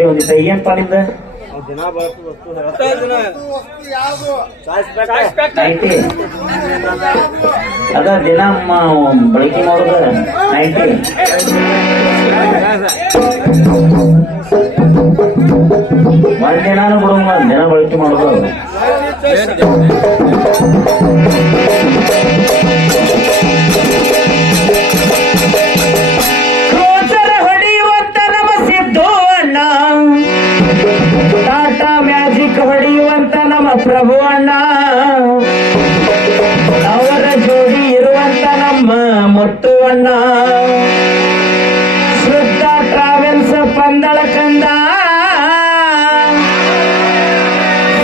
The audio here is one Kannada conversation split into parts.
ತಡಿ ಒಂದಿತ್ತ ಏನಪ್ಪ ನಿಮ್ದ ಅದ ದಿನ ಬಳಕೆ ಮಾಡೋದ 90 ಒಂದಿನಾನು ಬಿಡುವ ದಿನ ಬಳಕೆ ಮಾಡೋದು ಹೊಡೆಯುವಂತ ನಮ್ಮ ಪ್ರಭು ಅಣ್ಣ ಅವರ ಜೋಡಿ ಇರುವಂತ ನಮ್ಮ ಮುತ್ತು ಅಣ್ಣ ಶ್ರದ್ಧ ಟ್ರಾವೆಲ್ಸ್ ಪಂದಳ ಕಂದ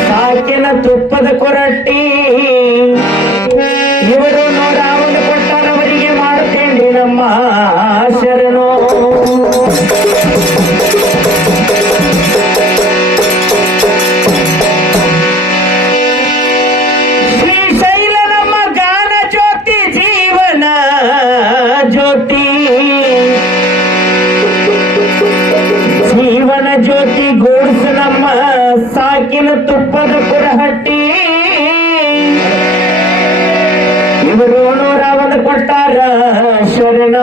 ಸಾಕಿನ ತುಪ್ಪದ ಕೊರಟ್ಟಿ ಇವರು ರಾವಣ ಕೊಟ್ಟವರಿಗೆ ಮಾಡುತ್ತೇನ್ರಿ ನಮ್ಮ ಶರಣು ಜೀವನ ಜ್ಯೋತಿ ಗೂಡ್ಸ್ ನಮ್ಮ ಸಾಕಿನ ತುಪ್ಪದ ಕುರಹಟ್ಟಿ ಇವರು ರಾವಣ ಕೊಟ್ಟಾರ ಶರಣ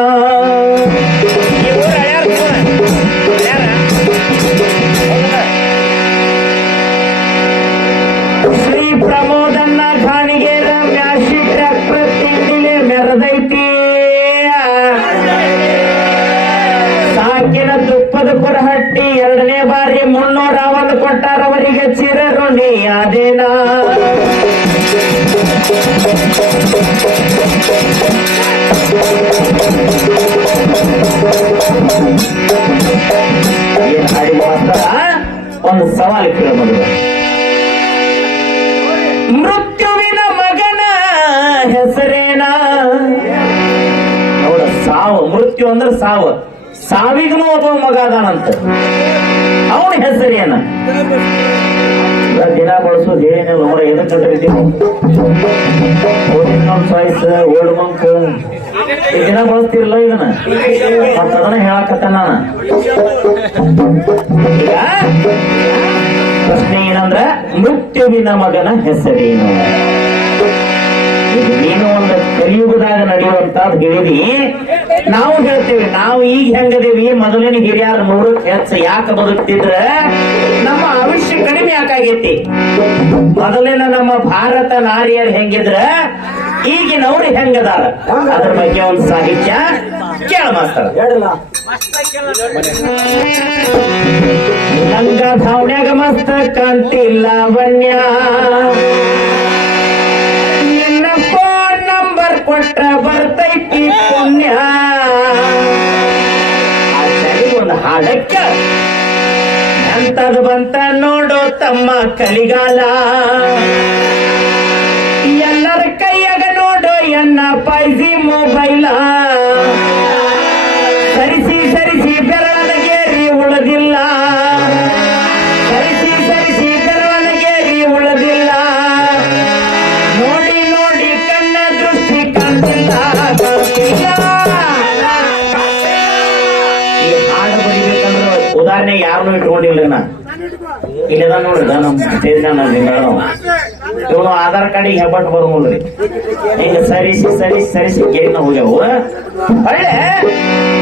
ಶ್ರೀ ಪ್ರಮೋದನ್ನ ಘಾಣಿಗೇರ ಮ್ಯಾಶಿ ಟ್ರ್ಯಾಕ್ಟರ್ ತಿಂಡಿಲೆ ಮೆರೆದೈತಿ ಸಾಕಿನ ತುಪ್ಪದ ಕುರಹಟ್ಟಿ 2ನೇ ಬಾರಿ 301 ಕೊಟ್ಟಾರವರಿಗೆ ಚಿರಋಣಿ ಅದೇನಾ ಒಂದು ಸವಾಲು ಕೇಳಬಹುದು ಮೃತ್ಯುವಿನ ಮಗನ ಹೆಸರೇನಾ ನೋಡ ಸಾವು ಮೃತ್ಯು ಅಂದ್ರೆ ಸಾವು ಸಾವಿಗೂ ಒಬ್ಬ ಮಗ ಅದಾನಂತ ಅವನ ಹೆಸರೇನ ದಿನ ಬಳಸೋದು ಏನಿಲ್ಲ ನೋಡ ಏನಕ್ಕೆ ಚಾಯ್ಸ್ ಓಲ್ಡ್ ಮಂಕ್ ಈ ದಿನ ಬಳಸ್ತಿರ್ಲ ಇದನ್ನ ಮತ್ತ ಅದನ್ನ ಹೇಳಕತ್ತ ನಾನು ಈಗ ಪ್ರಶ್ನೆ ಏನಂದ್ರ ಮೃತ್ಯುವಿನ ಮಗನ ಹೆಸರೇನು ನೀನು ಒಂದು ಕಲಿಯುಗದಾಗ ನಡೆಯುವಂತದ್ದು ಹೇಳಿದಿ ನಾವು ಹೇಳ್ತೇವೆ ನಾವು ಈಗ ಹೆಂಗದೇವಿ ಮೊದಲಿನ ಹಿರಿಯರ 100ಕ್ಕೆ ಹೆಚ್ಚು ಯಾಕೆ ಬದುಕ್ತಿದ್ರ ನಮ್ಮ ಆಯುಷ್ಯ ಕಡಿಮೆ ಯಾಕಾಗೈತಿ ಮೊದಲಿನ ನಮ್ಮ ಭಾರತ ನಾರಿಯರು ಹೆಂಗಿದ್ರ ಈಗಿನವ್ರು ಹೆಂಗದಾರ ಅದ್ರ ಬಗ್ಗೆ ಒಂದು ಸಾಹಿತ್ಯ ಕೇಳ ಮಾಸ್ತರ ನಂಗ ಧಾವಣ್ಯಾಗ ಮಸ್ತ ಕಾಂತಿಲ್ಲ ಲಾವಣ್ಯ ನಿನ್ನ ಫೋನ್ ನಂಬರ್ ಕೊಟ್ರ ಬರ್ತೈತಿ ಪುಣ್ಯ ಒಂದು ಹಾಡಕ್ಕ ಎಂತದು ಬಂತ ನೋಡೋ ತಮ್ಮ ಕಲಿಗಾಲ ಎಲ್ಲರ ಕೈಯಾಗ ನೋಡೋ ಎನ್ನ ಪೈಜಿ ಮೊಬೈಲ ಸರಿಸಿ ಸರಿಸಿ ಬೆರಳನಗೇರಿ ಉಳದಿಲ್ಲ ಸರಿಸಿ ಸರಿಸಿ ಬೆರಳನಗೇರಿ ಉಳದಿಲ್ಲ ನೋಡಿ ನೋಡಿ ಕಣ್ಣ ದೃಷ್ಟಿ ಕಾಣ್ತಿಲ್ಲ ಈ ಹಾಡು ಬರಿಬೇಕಂದ್ರೆ ಉದಾಹರಣೆ ಯಾರನ್ನೂ ಇಟ್ಕೊಂಡಿಲ್ಲ ನಾ ಇಲ್ಲದ ನೋಡ್ದ ನಮ್ ಸ್ಟೇಜ್ ಇವನು ಆಧಾರ್ ಕಾರ್ಡಿಗೆ ಹೆಬ್ಬಟ್ಟು ಬರ್ಬೋದ್ರಿ ಈಗ ಸರಿಸಿ ಸರಿಸಿ ಸರಿಸಿ ಕೇಳಿನ ಹೋಗ್ಯಾವು ಒಳ್ಳೆ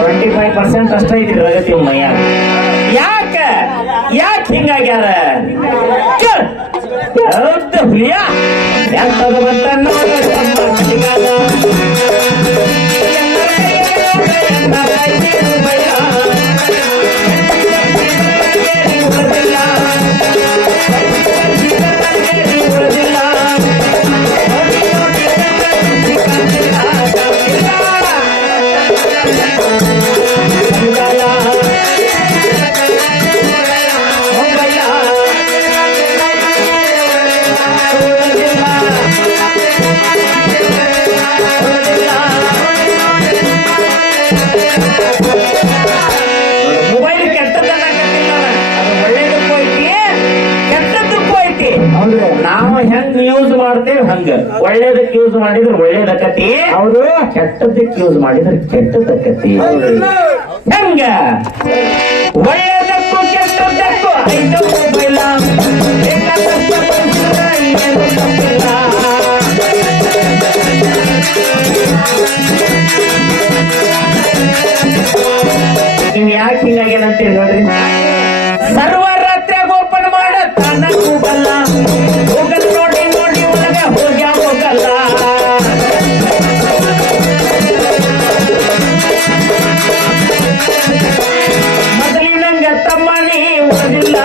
25% ಅಷ್ಟ ಐತಿ ಪ್ರಗತಿ ಮೈಯಾಗ ಯಾಕೆ ಹಿಂಗಾಗ್ಯಾರ ಹೌದು ಹುಲಿಯ ಎಂತದ ಬಂತ ಮೊಬೈಲ್ ಕೆಟ್ಟದಕ್ಕಿಲ್ಲ ಅದು ಒಳ್ಳೇದಕ್ಕೂ ಐತಿ ಕೆಟ್ಟದಕ್ಕೂ ಐತಿ ಅಂದ್ರೆ ನಾವು ಹೆಂಗ್ ಯೂಸ್ ಮಾಡ್ತೇವೆ ಹಂಗ ಒಳ್ಳೇದಕ್ಕೆ ಯೂಸ್ ಮಾಡಿದ್ರೆ ಒಳ್ಳೇದಕ್ಕತಿ ಅವರು ಕೆಟ್ಟದಕ್ಕೆ ಯೂಸ್ ಮಾಡಿದ್ರೆ ಕೆಟ್ಟದಕ್ಕತಿ ಹೆಂಗ ಒಳ್ಳೇದಕ್ಕೂ ಕೆಟ್ಟದ ಐಟ ಮೊಬೈಲ ಬೇಕಾದಷ್ಟು ಬಳಸಿದ್ರೆ ಏನು ತಪ್ಪಿಲ್ಲ. ನೀವ್ ಯಾಕೆ ಹಿಂಗಾಗ್ಯಾನಂತೇಳಿ ನೋಡ್ರಿ. ಸರ್ವರಾತ್ರಿಯಾಗ ಓಪನ್ ಮಾಡ ತಾನ ಹೋಗಲ್ಲ, ಹೋಗಲ್ ನೋಡಿ ನೋಡಿ ಒಳಗ ಹೋಗ್ಯ ಹೋಗಲ್ಲ. ಮೊದಲಿನಂಗ ತಮ್ಮನಿ ಓದಿಲ್ಲ,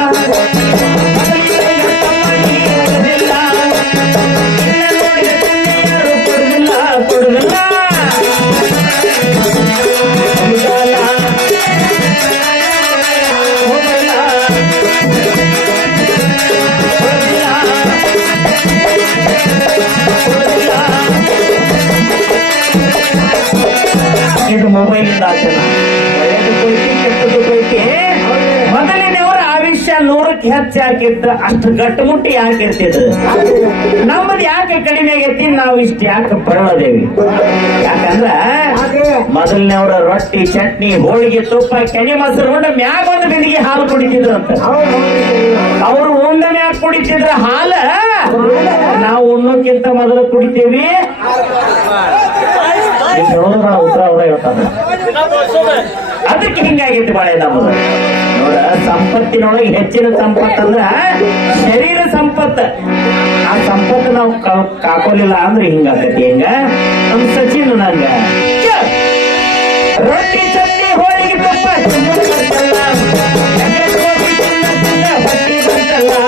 ಮೊದಲಿನಂಗ ತಮ್ಮನಿ ಓದಿಲ್ಲ. ಇನ್ನ ನೋಡಿದ ತಂದೆಯರು ಕೊಡುದಿಲ್ಲ ಕೊಡುದಿಲ್ಲ. ಇದು ಮೊಬೈಲ್ ಇಂದ ಆಗ್ತದ. ಒಳ್ಳೆದು ಕೊಯ್ತಿ ಕೆಟ್ಟದ್ದು ಕೊಯ್ತಿ. ಮೊದಲಿನವರ ಆಯುಷ್ಯ 100ಕ್ಕೆ ಹೆಚ್ಚು ಹಾಕಿದ್ರ ಅಷ್ಟು ಗಟ್ಟುಮುಟ್ಟಿ ಹಾಕಿರ್ತಿದ್ರು. ನಮ್ಮದು ಯಾಕೆ ಕಡಿಮೆ ಆಗೈತಿ, ನಾವು ಇಷ್ಟ ಯಾಕೆ ಬರದೇವಿ? ಯಾಕಂದ್ರ ಮೊದಲಿನವರ ರೊಟ್ಟಿ ಚಟ್ನಿ ಹೋಳಿಗೆ ತುಪ್ಪ ಕೆನೆ ಮೊಸರು ಉಂಡ ಮ್ಯಾಗ ಒಂದು ಬಿಂದಿಗೆ ಹಾಲು ಕುಡಿತಿದ್ರು ಅಂತ. ಅವ್ರು ಉಂಡ ಮ್ಯಾಗ ಕುಡಿತಿದ್ರ ಹಾಲ ನಾವು ಉಣ್ಣೋಕ್ಕಿಂತ ಮೊದಲು ಕುಡಿತೀವಿ. ಉತ್ತರ ಅವರ ಹೇಳ್ತಾರ. ಅದಕ್ಕೆ ಹಿಂಗಾಗೈತಿ ಬಾಳೆ ನಮ್ಮದು. ನೋಡ, ಸಂಪತ್ತಿನೊಳಗೆ ಹೆಚ್ಚಿನ ಸಂಪತ್ತು ಅಂದ್ರ ಶರೀರ ಸಂಪತ್ತು. ಆ ಸಂಪತ್ತು ನಾವು ಕಾಕೋಲಿಲ್ಲ ಅಂದ್ರೆ ಹಿಂಗಾಗತಿ. ಹೆಂಗ ನಮ್ ಸಚಿನ್ ನಂಗ ರೊಟ್ಟಿ ಚಟ್ನಿ ಹೋಳಿಗೆ ತುಪ್ಪ ಬರ್ತಲ್ಲ, ಹೊಟ್ಟಿ ಬರ್ತಲ್ಲ.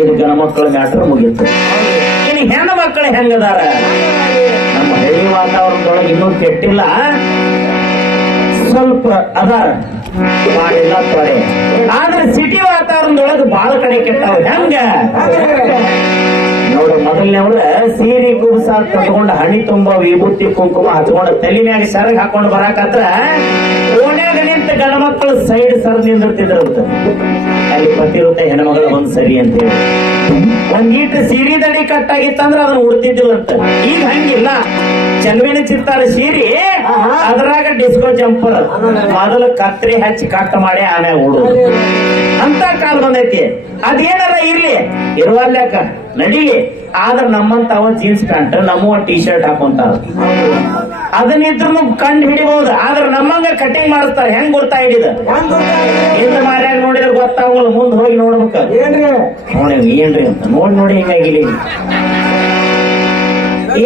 ಇದು ಗಣ ಮಕ್ಕಳ ಮ್ಯಾಟ್ರ್ ಮುಗಿತು. ಇನ್ನು ಹೆಣ್ಣು ಮಕ್ಕಳು ಹೆಂಗದಾರ? ನಮ್ಮ ಹಳ್ಳಿ ವಾತಾವರಣದೊಳಗೆ ಇನ್ನೂ ಕೆಟ್ಟಿಲ್ಲ, ಸ್ವಲ್ಪ ಅದಾರ, ಮಾಡಿಲ್ಲ ತೊಡೆ. ಆದ್ರೆ ಸಿಟಿ ವಾತಾವರಣದೊಳಗೆ ಬಹಳ ಕಡೆ ಕೆಟ್ಟಾವ. ಹೆಂಗ ನೋಡು, ಮೊದಲನೇವ್ರ ಸೀರೆ ಕುಬ್ಸ ಕಟ್ಕೊಂಡು ಹಣಿ ತುಂಬಾ ವಿಭೂತಿ ಕುಂಕುಮ ಹಚ್ಕೊಂಡು ತಲೆ ಮ್ಯಾಗ ಸೆರಗ್ ಹಾಕೊಂಡು ಬರಾಕತ್ರ ಓಣ್ಯಾಗ ನಿಂತ ಗಣ ಮಕ್ಕಳು ಸೈಡ್ ಸರ್ ನಿಂದಿರ್ತಿದ್ರಂತ. ಅಲ್ಲಿ ಪತಿರುತ್ತೆ ಹೆಣ್ಮಗಳು ಒಂದ್ ಸರಿ ಅಂತೇಳಿ ಒಂದೀಟ ಸೀರೆ ದಡಿ ಕಟ್ಟಾಗಿತ್ತಂದ್ರ ಅದನ್ನ ಉಡ್ತಿದ್ದಿಲ್ಲಂತ. ಈಗ ಹಂಗಿಲ್ಲ, ಚೆಲುವಿನ ಚಿತ್ತಾರ ಸೀರೆ ಅದ್ರಾಗ ಡಿಸ್ಕೋ ಜಂಪರ್ ಮೊದಲು ಕತ್ರಿ ಹಚ್ಚಿ ಕಟ್ ಮಾಡಿ ಆಮ್ಯಾಗ ಉಡುದು ಅಂತ ಕಾಲ ಬಂದೈತಿ. ಅದೇನಾರ ಇರ್ಲಿ ಇರುವಲ್ಯಾಕ ನಡೀಲಿ. ಆದ್ರ ನಮ್ಮಂತ ಅವ ಜೀನ್ಸ್ ಪ್ಯಾಂಟ್ ನಮ್ಮ ಟೀ ಶರ್ಟ್ ಹಾಕೊಂತಾರ. ಅದನ್ನಿದ್ರು ಕಂಡು ಹಿಡಿಬಹುದು. ಆದ್ರ ನಮ್ಮಂಗ ಕಟಿಂಗ್ ಮಾಡಿಸ್ತಾರ. ಹೆಂಗ್ ಗೊತ್ತಾ ಹಿಡಿದ ಇಂದ ಮಾರ್ಯಾಗ ನೋಡಿದ್ರೆ ಗೊತ್ತಾಗಲ್ಲ, ಮುಂದ್ ಹೋಗಿ ನೋಡ್ಬೇಕ ನೋಡಿ ಏನ್ರಿ ಅಂತ ನೋಡಿ ಹಿಂಗಾಗಿಲಿ.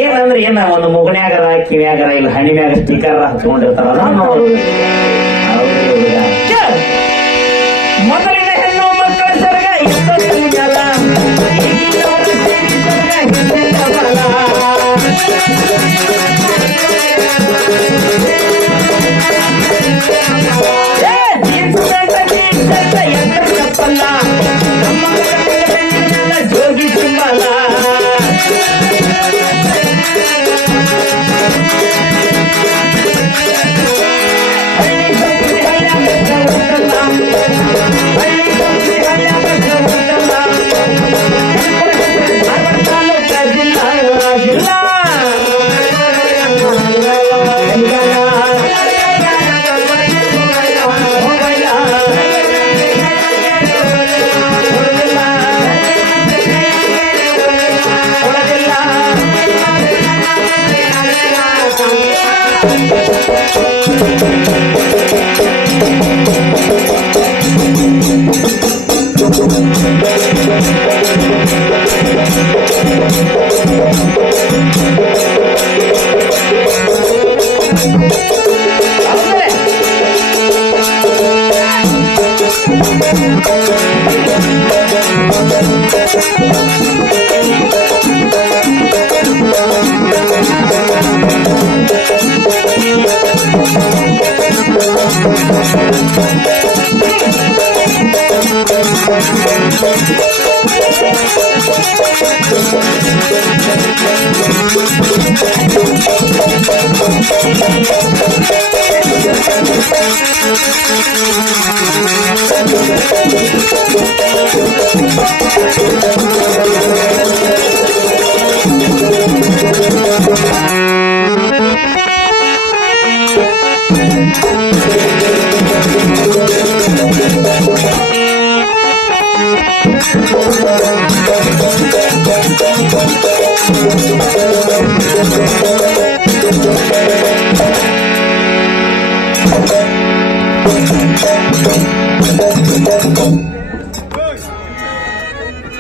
ಏನಂದ್ರೆ ಏನ ಒಂದು ಮುಗಣ್ಯಾಗರ ಕಿವ್ಯಾಗರ ಇಲ್ಲ ಹಣಿಮ್ಯಾಗ ಸ್ಟಿಕರ್ ಹಚ್ಕೊಂಡಿರ್ತಾರ. ಮೊದಲಿನ ಹೆಣ್ಣು ಮಕ್ಕಳ ಸರ್ಗ ಇಷ್ಟೊತ್ತಲ್ಲ, ಚಪ್ಪಲ್ಲ ಜೋಗಿ ತುಂಬಲ್ಲ.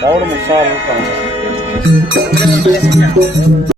Ahora me sale.